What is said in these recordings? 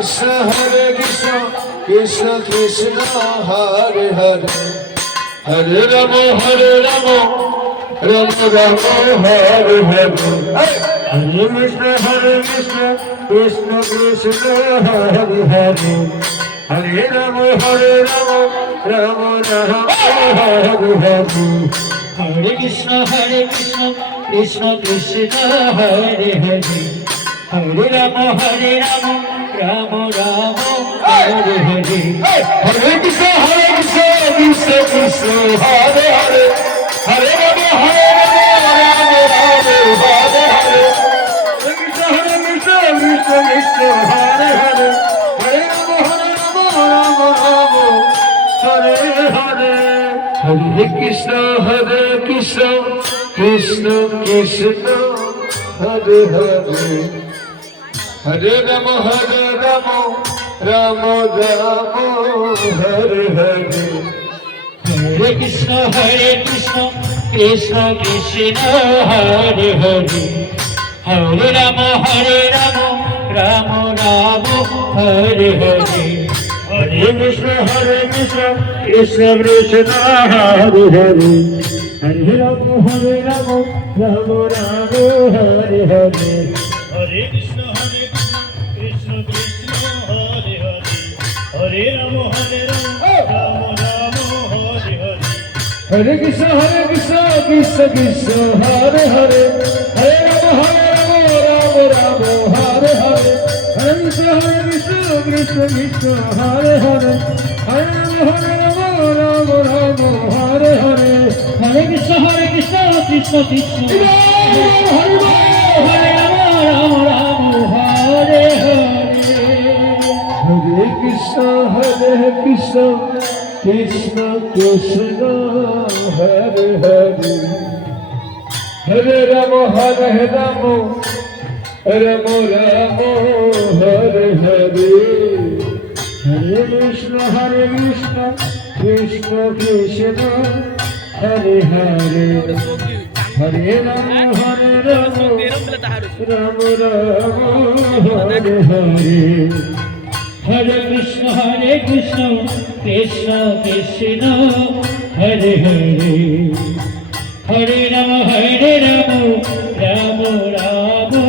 Hare Krishna, Krishna Krishna, Hare Hare, Hare Rama, Hare Rama, Rama Rama, Hare Hare. Hare Krishna, Krishna Krishna, Hare Hare, Hare Rama, Rama Rama, Hare Hare. Hare Krishna, Krishna Krishna, Hare Hare, Hare Rama, Rama Rama, Hare Hare. Hare Krishna, Krishna Krishna, Hare Hare, Hare Rama, Rama Rama, Hare Hare. Hare Krishna, Krishna Krishna, Hare Hare, Hare Rama, Rama Rama, Hare Hare. Hare Krishna, Krishna Krishna, Hare Hare, Hare Rama, Rama Rama, Hare Hare. Hare Krishna, Krishna Krishna, Hare Hare, Hare Rama, Rama Rama, Hare Hare. Hare Krishna, Krishna Krishna, Hare Hare, Hare Rama, Rama Rama, Hare Hare. Hare Krishna, Krishna Krishna, Hare Hare, Hare Rama, Rama Rama, Hare Hare. Hare Krishna, Krishna Krishna, Hare Hare, Hare Rama, Rama Rama, Hare Hare. Hare Krishna, Krishna Krishna, Hare Hare, Hare Rama, Rama Rama, Hare Hare. Hare Krishna, Krishna Krishna, Hare Rama, Rama Rama, Hare Hare. Hare Krishna, Krishna Krishna, Hare Hare, Hare Rama, Rama Rama, Hare Hare. Hare Krishna, Krishna Krishna, Hare Hare, Hare Rama, Rama Rama, Hare Hare. Hare Krishna, Krishna Krishna, Hare Hare, Hare Rama, Rama Rama,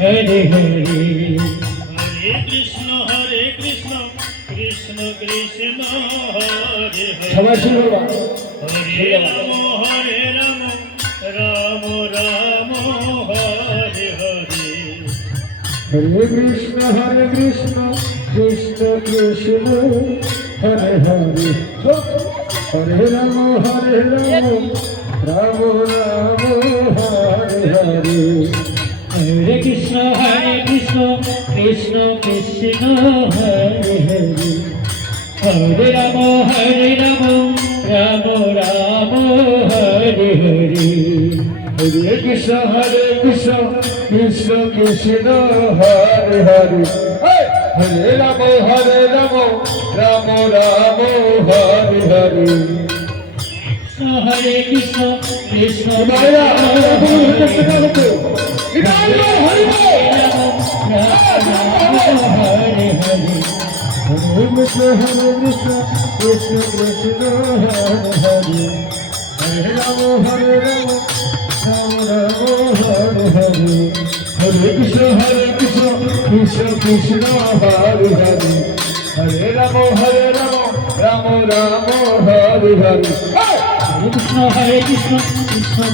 Hare Hare. Hare Krishna, Krishna Krishna, Hare Hare. সবাই শুরু করো। Hare Rama, Rama Rama, Hare Hare. Hare Krishna, Krishna Krishna, Hare Hare, Hare Rama, Rama Rama, Hare Hare. Hare Krishna, Krishna Krishna, Hare Hare, Hare Rama, Rama Rama, Hare Hare. Hare Krishna, Krishna Krishna, Hare Hare, Hare Rama, Rama Rama, Hare Hare. Hare Krishna, Krishna Hare Hare, Hare Krishna, Krishna Krishna, Hare Hare, Hare Rama, Rama Rama, Hare Hare. Hare Krishna, Krishna Krishna, Hare Hare, Hare Rama, Rama Rama, Hare Hare. Hare Krishna, Krishna Krishna, Hare Hare, Hare Rama, Rama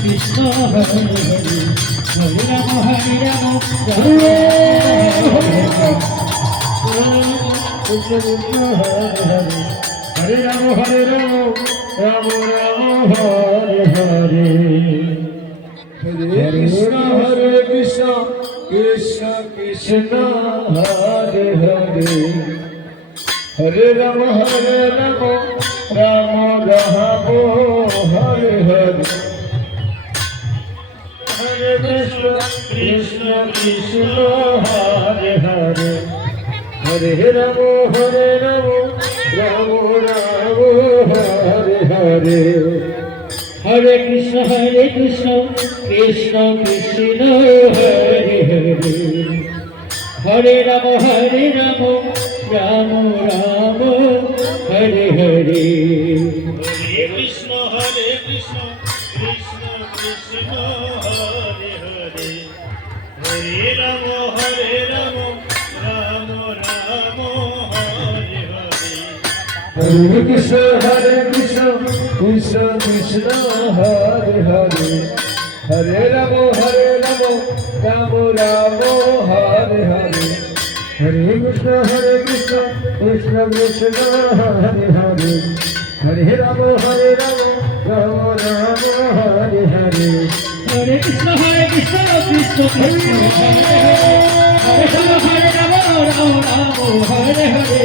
Rama, Hare Rama, Rama Rama, Hare Hare. Hare Krishna, Krishna Krishna, Hare Hare, Hare Rama, Rama Rama, Hare Hare. Hare Krishna, Krishna Krishna, Hare Hare, Hare Rama, Rama Rama, Hare Hare. Hare Krishna, Krishna Krishna, Hare Hare, হরে Ram Ram Ram Hare Hare Hare Krishna Krishna Krishna Hare Hare Hare Ram Ram Ram Hare Hare Hare Krishna, Krishna Krishna, Hare Hare, Hare Rama, Rama Rama, Hare Hare. Hare Krishna, Krishna Krishna, Hare Hare, Hare Rama, Rama Rama, Hare Hare. হরে Krishna Krishna Krishna Hare Hare Ram Ram Hare Hare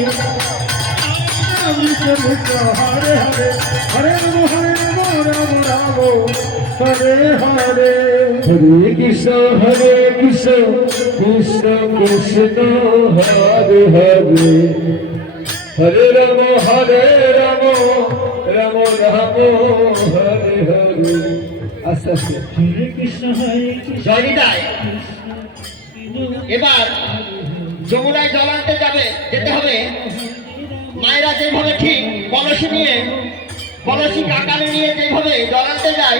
Krishna Krishna, Hare Hare, Hare Rama, Rama Rama, Hare Hare. Hare Krishna, Krishna Krishna, Hare Hare, Hare Rama, Rama Rama, Hare Hare. আস্তে আস্তে হরে কৃষ্ণ জয়নিতাই এবার যমুনায় জল আনতে যেতে হবে। মায়েরা যেভাবে ঠিক কলসি কাকালে নিয়ে যেভাবে জল আনতে যায়,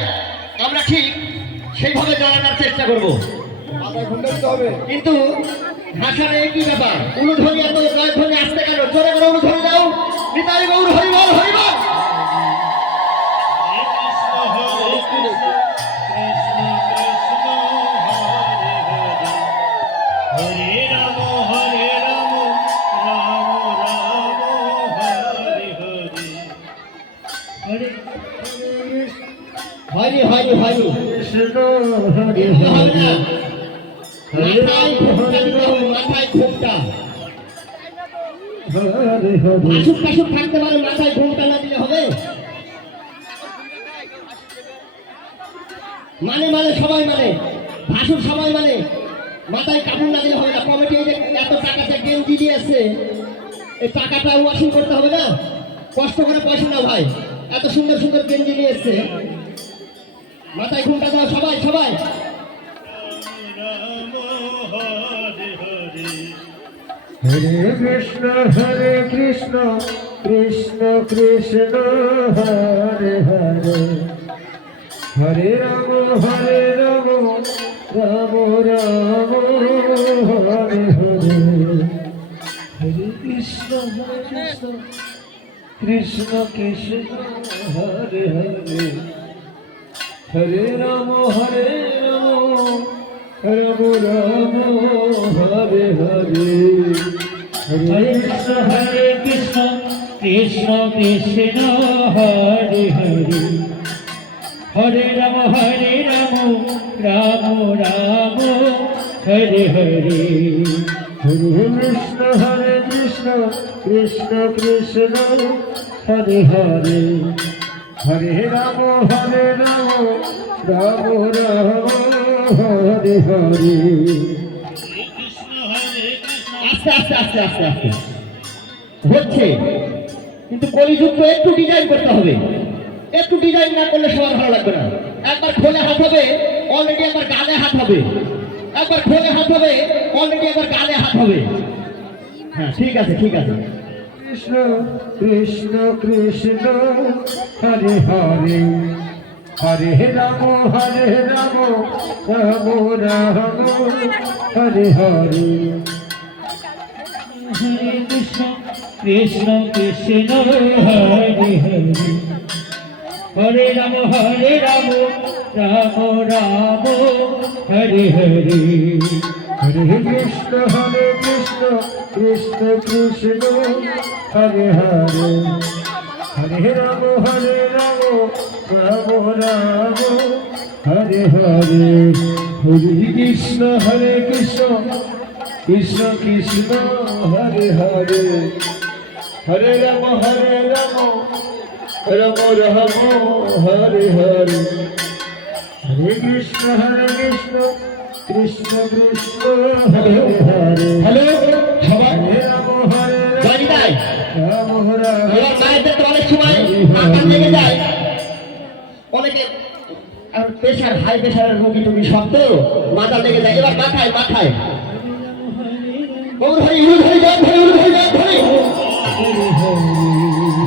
আমরা ঠিক সেইভাবে জল আনার চেষ্টা করবো। কিন্তু ভাষার কি ব্যাপার, উলুধ্বনি এত জয়ধ্বনি আসতে কেন? জোরে করে উলুধ্বনি দাও। নিতাই গৌর হরিবল হরিবল। হরে কৃষ্ণ কৃষ্ণ কৃষ্ণ হরে হরে হরে রাম রাম রাম হরে হরে হরে হয়নি কৃষ্ণ হরে হবে না। হরে মাথায় ঘোমটা হরে হরে ভাসুক টাসুক থাকতে পারে, মাথায় ঘোমটা না দিলে হবে? সবাই ভাসুক সবাই মাথায় কাপড় না দিলে হবে না। কমিটি এই যে এত টাকাতে গেঞ্জি দিয়েছে, এই টাকাটা ওয়াশিং করতে হবে না? কষ্ট করে পয়সা না ভাই, এত সুন্দর সুন্দর গেঞ্জি নিয়ে এসছে। মাথায় ঘুমটা দাও সবাই সবাই। Ram Hare Hare Hare Krishna, Krishna Krishna, Hare Hare, Hare Rama, Rama Rama, Hare Hare. Hare Krishna, Krishna Krishna, Hare Hare, Hare Rama, Rama Rama, Hare Hare. হরে Krishna Krishna Krishna Hare Hare Hare Ram Ram Ram Hare Hare Hare Krishna, Krishna Krishna, Hare Hare, Hare Rama, Rama Rama, Hare Hare. Krishna হরে কৃষ্ণ আস্তে আস্তে আস্তে আস্তে আস্তে হচ্ছে, কিন্তু কলিযুগ তো একটু design করতে হবে। একটু ডিজাইন না করলে সবার ভালো লাগবে না। একবার খোলে হাত হবে, অলরেডি একবার গালে হাত হবে। একবার খোলে হাত হবে, অলরেডি একবার গালে হাত হবে। হ্যাঁ ঠিক আছে ঠিক আছে। Krishna, Krishna Krishna, Hare Hare, Hare Rama, Rama Rama, Hare Hare. হরে Krishna Krishna Krishna Hare Hare Hare Ram Ram Ram Hare Hare Hare Krishna, Krishna Krishna, Hare Hare, Hare Rama, Rama Rama, Hare Hare. Hare Krishna, Krishna Krishna, Hare Hare, Hare Rama, Rama Rama, Hare Hare. Hare Krishna, Krishna Krishna, Hare Hare. Hello সবাই Hare Rama, জয়নিতাই, Rama Rama. এবার মায়েদের তো অনেক সময় মাথা লেগে যায়। অনেকে আর প্রেশার, হাই প্রেশারের রোগী টুগী সব তো মাথা লেগে যায়। এবার মাথায় গৌর হরি উলু ধরি গান ধরি উলু ধরি গান ধরি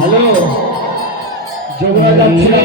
হ্যালো যোগরাজ ছিলেন